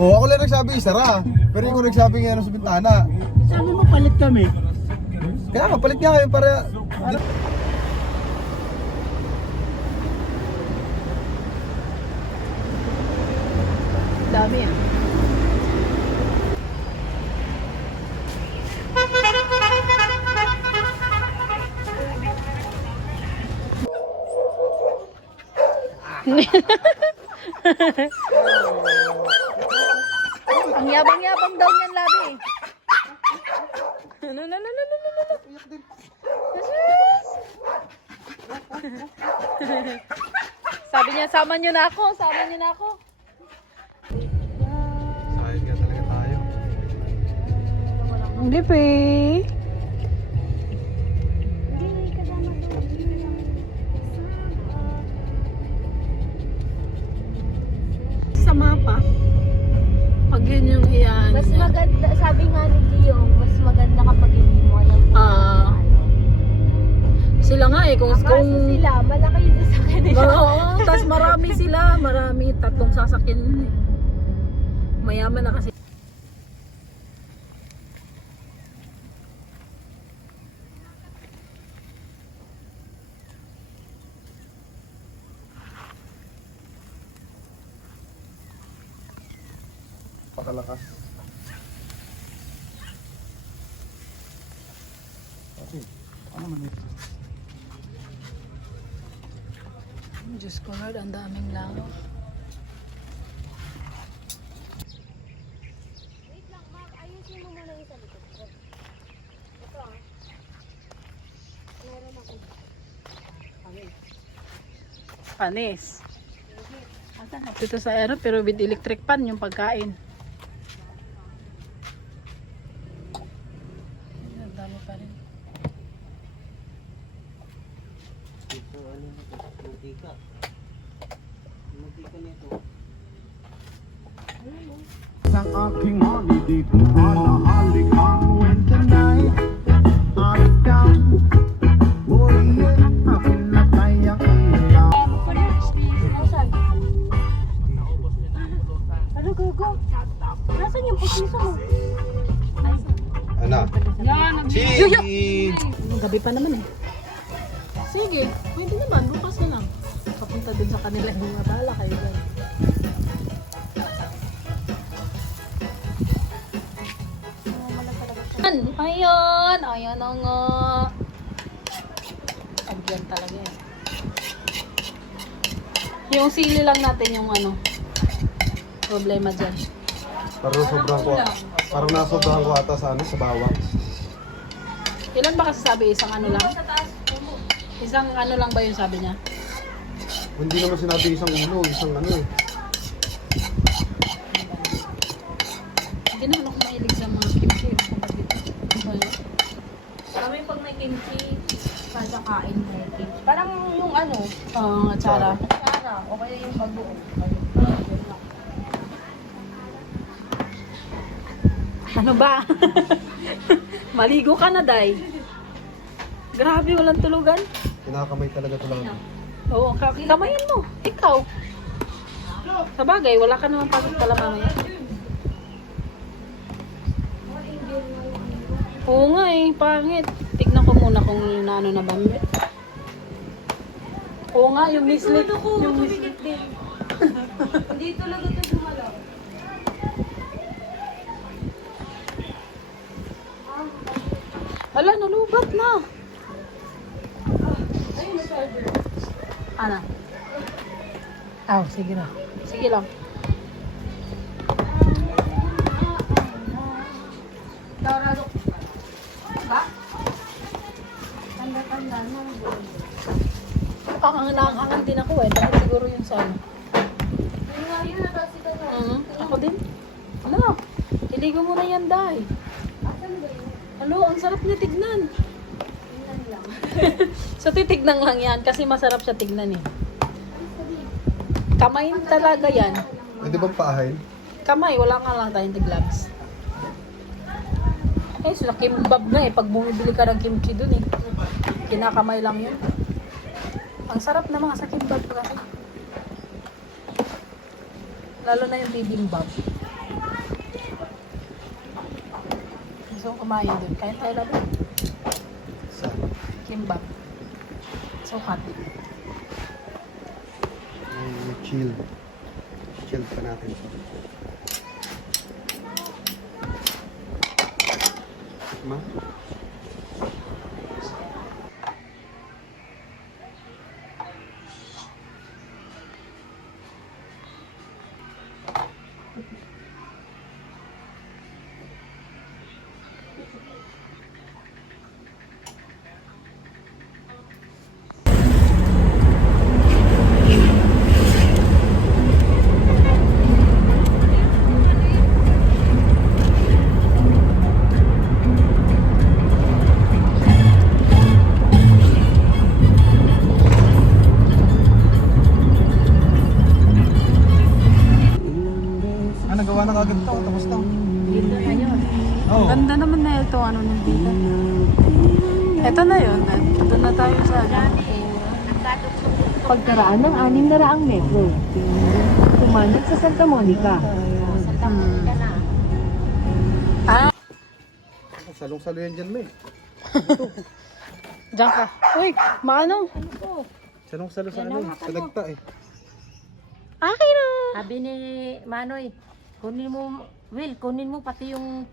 Oh, ako lang nagsabi isara. Pero yung nagsabi nga sa bintana. Sabi mo palit kami. Kaya nga, palit nga kayo para... Dami ah. Ang yabang-yabang daw niyan, Labi. No. Sabi niya, sama niyo na ako. Sayang nga talaga tayo. Hindi pa eh. Sa mapa. Pag yun yung iyaan Mas niya. maganda, sabi nga ni Giyong, mas maganda kapag hindi mo alam kung Ah. Sila nga eh. Kung Kaso sila, malaki yung sasakyan nila. Oo, tas marami sila. Marami. 3 sasakyan yun eh. Mayaman na kasi. Pakalakas. Okay. Ano man ito? Diyos ko Lord, ang daming lang. Wait lang, Mark. Ayusin mo muna yung sa likod ko. Ito ah. Meron ako. Panis. Dito sa ano, pero with electric pan yung pagkain. Ang dami pa rin. Ang aking mami dito alahalik ang winter night. Out of town. Oh yeah, akin na kayang ilaw. Nasaan? Ano, Gogo? Nasaan yung pusiso mo? Ano? Yan, Sige! gabi pa naman eh. Sige, pwede naman, bukas na lang. Papunta dun sa kanila yung mga bala kayo dyan. Ayun na nga. Agyan talaga yan. Yung sili lang natin yung ano, problema dyan. Parang sobrang ko. Parang nasobrahan ko ata sa ano, sa bawang. Ilan ba kasi sabi? Isang ano lang? Isang ano lang ba yung sabi niya? Hindi naman sinabi isang ulo, isang ano eh. Hindi naman ako mahilig sa mga kimchi. Kami pag may kimchi, kada kain may kimchi. Parang yung ano, Atsara. Sara, o kaya yung bagoong. Ano ba? Maligo ka na, Day. Grabe, walang tulugan. Kinakamay talaga ito lang. Oo, kamayin mo. Ikaw. Sa bagay, wala ka naman pasok pala mamaya. Oo nga eh, pangit. Tignan ko muna kung ano na ba. Oo nga, yung mislit. Yung mislit. Hindi talaga ito gumalaw. Hala, nalubat na. Ayun, na-charger. Ana. Sige na. Sige lang. Dorado. Ba? Tanda-tanda na. Angan din ako eh. Dahil siguro yung sa ano. Yun nga yun, nagkasita na. Ako din. Ano? Iligo mo na yan, Day. Asan ba yun? Ano, ang sarap niya tignan. Tingnan lang. So titignan lang yan kasi masarap siya tignan eh. Kamay talaga yan. Pwede bang paahin? Kamay, wala ka lang tayong gloves. Eh, sila kimbab na eh. Pag bumibili ka ng kimchi dun eh. Kinakamay lang yun. Ang sarap na mga sa kimbap kasi. Lalo na yung bibimbap. Gusto kong kumain doon. Kain tayo labi. Sa Kimbap. So hot. chill. Chill pa natin. Ma? Ah, nagawa na kagad to. Tapos na. Dito na yun. Oo. Ganda naman na ito, ano nung dito. Ito na yun. Doon na tayo sa Pagkaraan ng 600 metro. Tumanag sa Santa Monica. Santa Monica na. Salong-salo yan dyan, May. Diyan ka. Uy, maano? Salong-salo sa ano, sa lagta eh. Akin na! Sabi ni Manoy, kunin mo, Will, kunin mo pati yung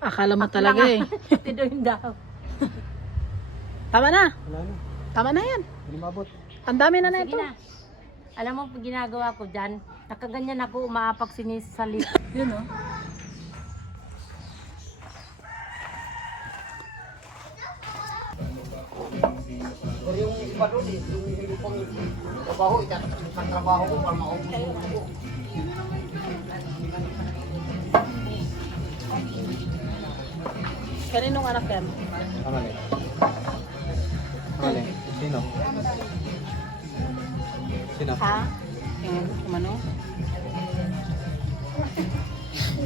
Akala mo talaga eh. pati doon daw. Tama na. Wala na. Tama na yan. Hindi mabot. Ang dami na Sige ito. na. Alam mo, pag ginagawa ko dyan, nakaganyan ako umaapak sinisalit. Yun o. Kaninong anak yan? Amali. Amali. Sino? Sino? Ha? Yung kumano?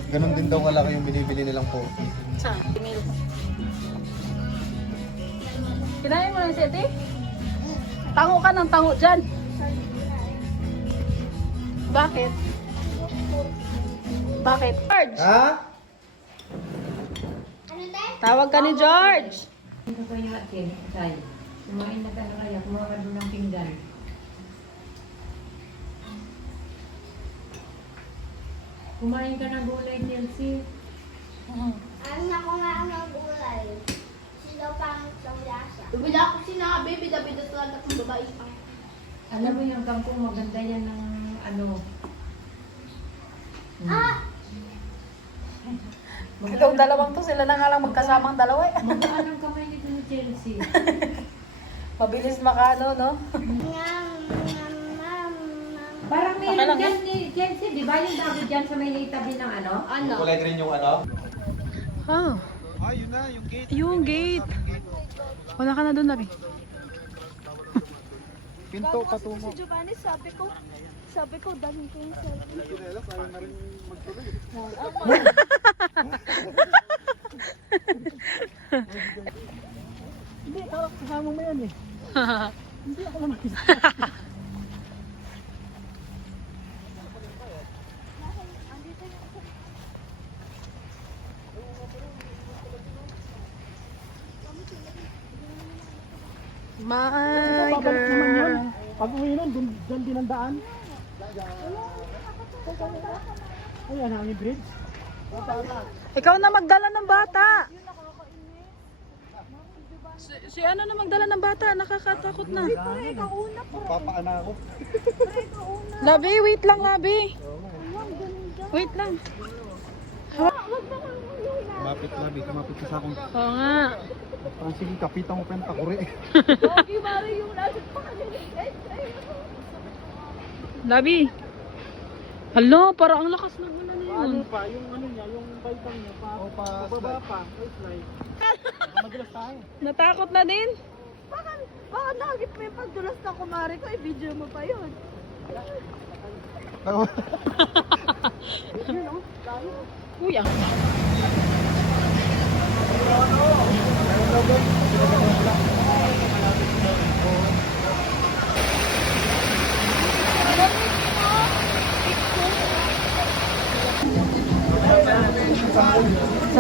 Ganon din daw kalaki yung binibili nilang po. Saan? Email. Kinain mo lang si Ate? Tango ka ng tango dyan. Bakit? Bakit? George! Ha? Tawag ka ni George! Ito ko yung akin, Tay. Kumain na ka na kaya, kumain ka doon ng pinggan. Kumain ka ng gulay, Chelsea. Ano ako nga ang gulay? Sino pang lasa? Bida ako sinabi, bida-bida talaga kung babae pa. Alam mo yung kangkong maganda yan ng ano. Ikaw dalawang to, sila na nga lang magkasamang dalawa eh. Magkaan ang kamay nito ni Chelsea. Mabilis makano, no? Ngam, ngam, ngam, ngam. Parang Okay meron lang, dyan ni Chelsea, di ba yung bago dyan sa may tabi ng ano? Ano? Kulay green yung ano? Oh, Ah, yun na, yung gate. yung gate. Wala ka na doon, Nabi. Pinto patungo. Si Giovanni, sabi ko, dalhin ko yung selfie. Ayaw na rin magtuloy. Hindi, tawag kasama mo yan eh. Hindi ako naman. My Babalik naman yun. girl. Pag uwi nun, dyan din ang daan. Ayan, hangin bridge. Ikaw na magdala ng bata. Si ano na magdala ng bata, nakakatakot na. Papaana ako. Labi, wait lang, Labi. Wait lang. Kumapit na, kumapit ka sa akong. Oo nga. Parang sige, kapitan mo pa yung takuri. Labi. Hala, parang ang lakas ng ulan na yun. Ano pa, yung ano niya, yung baitang niya, pababa pa, slide. Madulas tayo. Natakot na din. Baka nakagip mo yung pagdulas ng kumari ko, i-video mo pa yun. Kuya.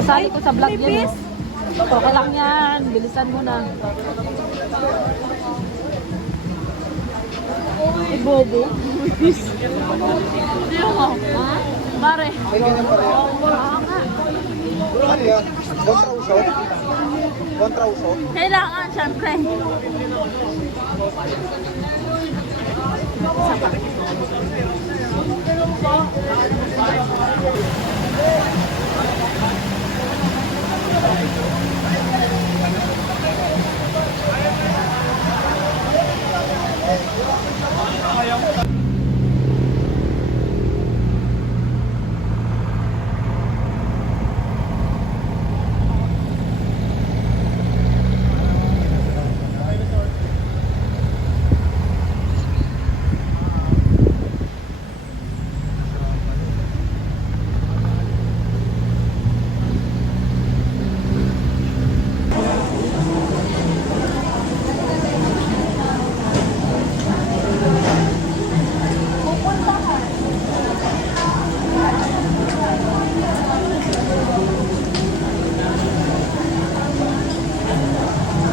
Sasali ko sa vlog yan. Oh. Okay lang yan. Bilisan mo na. Ay, bobo. Hindi ako. Ha? Pare. Ay, ganyan pa rin. Ano yan? Kontrausok? Kontrausok? Kailangan, syempre.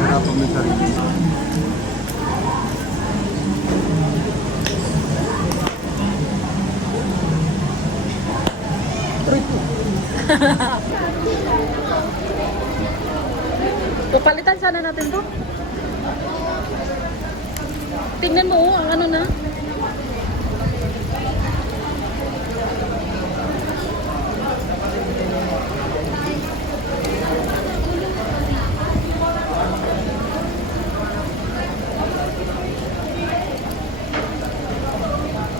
Hirapan mo yung sarili. Papalitan sana natin to. Tingnan mo, ang ano na.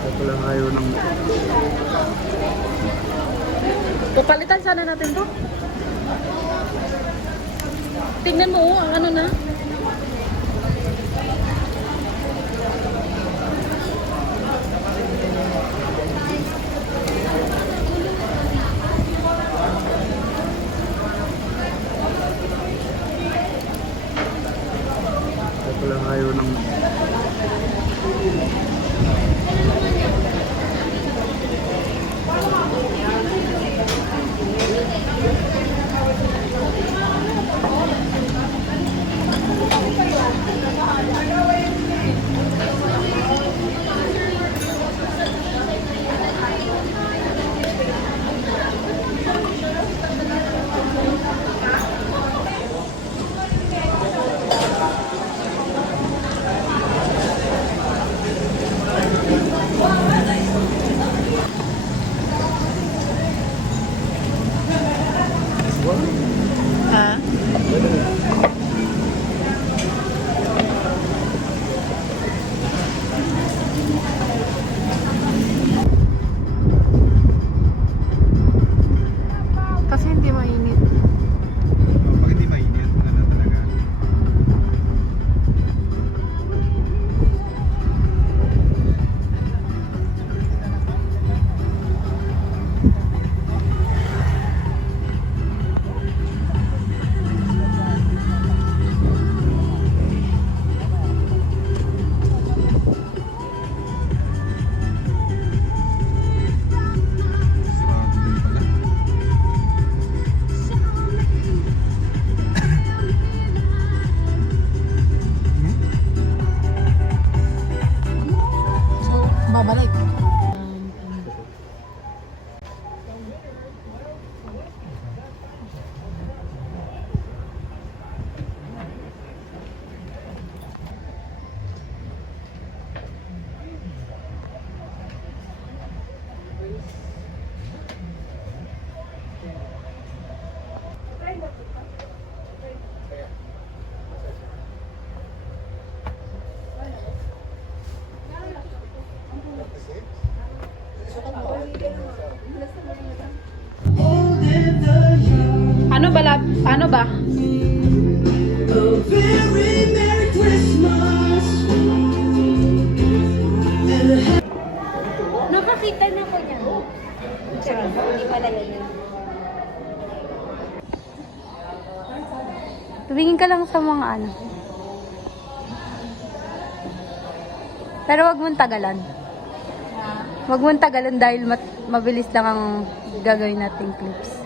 Ito lang ayaw ng... Papalitan sana natin to. Tingnan mo, ang ano na. Ito lang ayaw ng... Ha? Kasi hindi mainit. Pag hindi mainit, ano talaga? Sarado din pala. Babalik. Ano ba? Paano ba? Nakakita na ko niya. Hindi pala yun. Tumingin ka lang sa mga ano. Pero wag mong tagalan. Wag mong tagalan dahil mabilis lang ang gagawin nating clips.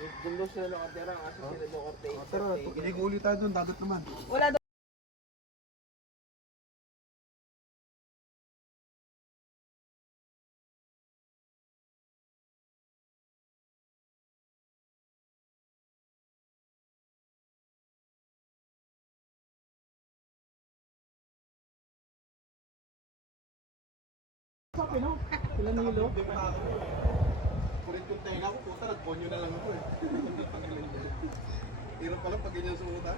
Doon daw sila nakatira kasi sila mo korte. Tara, inig-uli tayo doon, dagat naman. Wala daw. Sila nilo. Kulit yung tenga ko, puta, nag-bonyo na lang ako eh. Hirap pala pag ganyan suot ha.